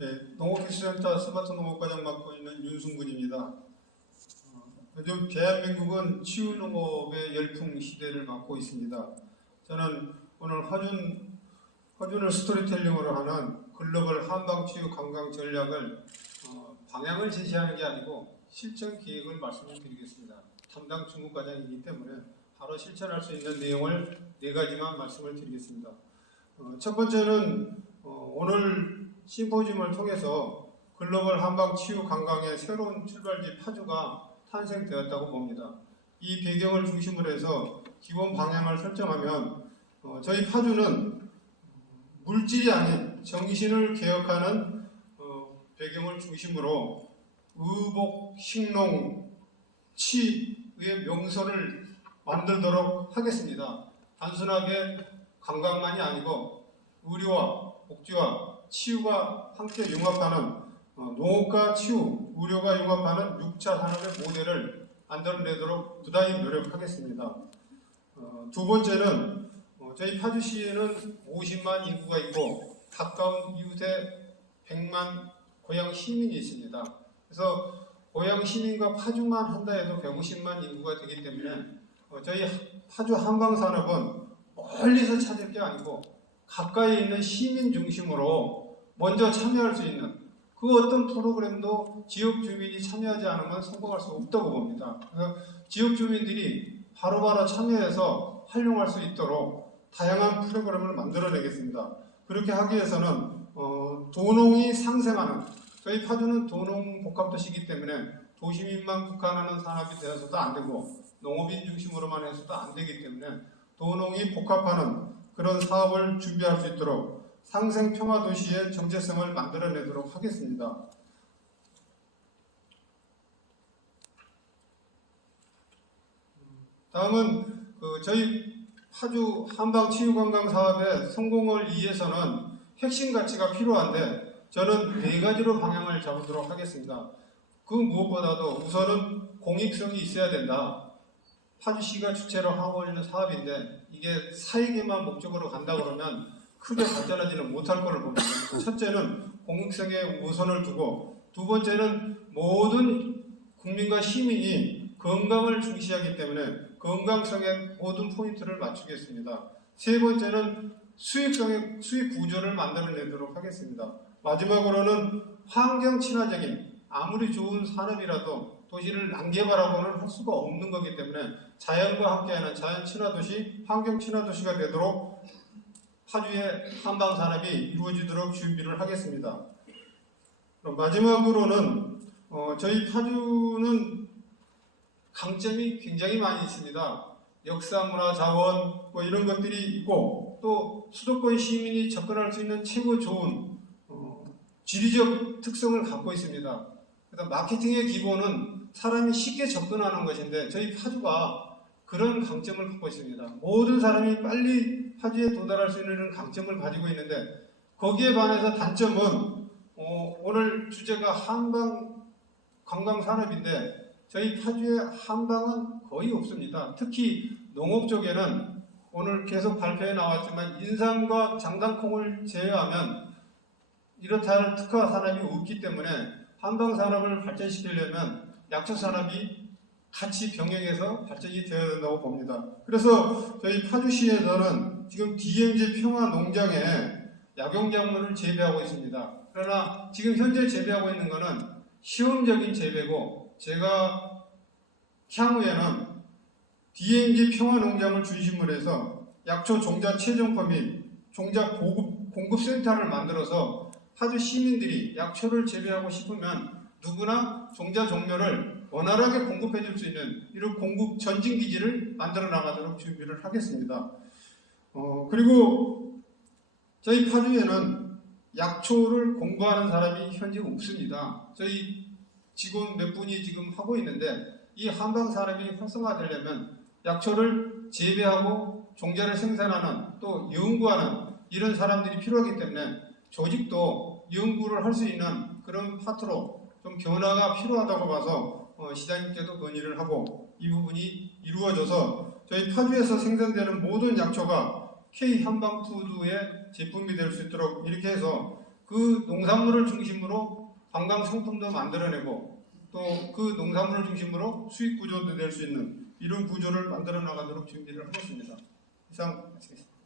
네, 농업기술센터 스마트 농업과장 맡고 있는 윤승근입니다. 어, 요즘 대한민국은 치유 농업의 열풍 시대를 맞고 있습니다. 저는 오늘 허준 허준을 스토리텔링으로 하는 글로벌 한방 치유 관광 전략을 어, 방향을 제시하는 게 아니고 실천 계획을 말씀을 드리겠습니다. 담당 중국과장이기 때문에 바로 실천할 수 있는 내용을 네 가지만 말씀을 드리겠습니다. 어, 첫 번째는 어, 오늘 심포지움을 통해서 글로벌 한방 치유 관광의 새로운 출발지 파주가 탄생되었다고 봅니다. 이 배경을 중심으로 해서 기본 방향을 설정하면 어, 저희 파주는 물질이 아닌 정신을 개혁하는 어, 배경을 중심으로 의복, 식농, 치의 명소를 만들도록 하겠습니다. 단순하게 관광만이 아니고 의료와 복지와 치유가 함께 융합하는 어, 농업과 치유, 의료가 융합하는 6차 산업의 모델을 만들어내도록 부단히 노력하겠습니다. 어, 두 번째는 어, 저희 파주시에는 50만 인구가 있고 가까운 이웃에 100만 고향 시민이 있습니다. 그래서 고향 시민과 파주만 한다 해도 150만 인구가 되기 때문에 어, 저희 파주 한방산업은 멀리서 찾을 게 아니고 가까이 있는 시민 중심으로 먼저 참여할 수 있는 그 어떤 프로그램도 지역 주민이 참여하지 않으면 성공할 수 없다고 봅니다. 지역 주민들이 바로바로 참여해서 활용할 수 있도록 다양한 프로그램을 만들어내겠습니다. 그렇게 하기 위해서는 어, 도농이 상생하는 저희 파주는 도농 복합도시이기 때문에 도시민만 국한하는 산업이 되어서도 안 되고 농업인 중심으로만 해서도 안 되기 때문에 도농이 복합하는 그런 사업을 준비할 수 있도록 상생 평화 도시의 정체성을 만들어내도록 하겠습니다. 다음은 그 저희 파주 한방 치유관광 사업의 성공을 위해서는 핵심 가치가 필요한데 저는 네 가지로 방향을 잡도록 하겠습니다. 그 무엇보다도 우선은 공익성이 있어야 된다. 파주시가 주체로 하고 있는 사업인데 이게 사익에만 목적으로 간다 그러면 크게 발전하지는 못할 걸로 봅니다. 첫째는 공익성에 우선을 두고 두 번째는 모든 국민과 시민이 건강을 중시하기 때문에 건강성에 모든 포인트를 맞추겠습니다. 세 번째는 수익성의 수익 구조를 만들어내도록 하겠습니다. 마지막으로는 환경 친화적인 아무리 좋은 산업이라도 도시를 난개발하고는 할 수가 없는 거기 때문에 자연과 함께하는 자연 친화 도시, 환경 친화 도시가 되도록 파주의 한방 산업이 이루어지도록 준비를 하겠습니다. 마지막으로는 어, 저희 파주는 강점이 굉장히 많이 있습니다. 역사, 문화, 자원 뭐 이런 것들이 있고 또 수도권 시민이 접근할 수 있는 최고 좋은 어, 지리적 특성을 갖고 있습니다. 그래서 마케팅의 기본은 사람이 쉽게 접근하는 것인데 저희 파주가 그런 강점을 갖고 있습니다. 모든 사람이 빨리 파주에 도달할 수 있는 강점을 가지고 있는데 거기에 반해서 단점은 어, 오늘 주제가 한방 관광 산업인데 저희 파주에 한방은 거의 없습니다. 특히 농업 쪽에는 오늘 계속 발표에 나왔지만 인삼과 장단콩을 제외하면 이렇다 할 특화 산업이 없기 때문에 한방 산업을 발전시키려면 약초 산업이 같이 병행해서 발전이 되어야 된다고 봅니다. 그래서 저희 파주시에서는 지금 DMZ 평화 농장에 약용작물을 재배하고 있습니다. 그러나 지금 현재 재배하고 있는 것은 시험적인 재배고 제가 향후에는 DMZ 평화 농장을 중심으로 해서 약초 종자 최종화 및 종자 공급 센터를 만들어서 파주 시민들이 약초를 재배하고 싶으면 누구나 종자 종묘를 원활하게 공급해 줄 수 있는 이런 공급 전진 기지를 만들어 나가도록 준비를 하겠습니다. 어, 그리고 저희 파주에는 약초를 공부하는 사람이 현재 없습니다. 저희 직원 몇 분이 지금 하고 있는데 이 한방 산업이 활성화되려면 약초를 재배하고 종자를 생산하는 또 연구하는 이런 사람들이 필요하기 때문에 조직도 연구를 할 수 있는 그런 파트로 좀 변화가 필요하다고 봐서 어, 시장님께도 건의를 하고 이 부분이 이루어져서 저희 파주에서 생산되는 모든 약초가 K 한방푸드의 제품이 될 수 있도록 이렇게 해서 그 농산물을 중심으로 관광 상품도 만들어내고 또 그 농산물을 중심으로 수익 구조도 낼수 있는 이런 구조를 만들어 나가도록 준비를 하겠습니다. 이상 마치겠습니다.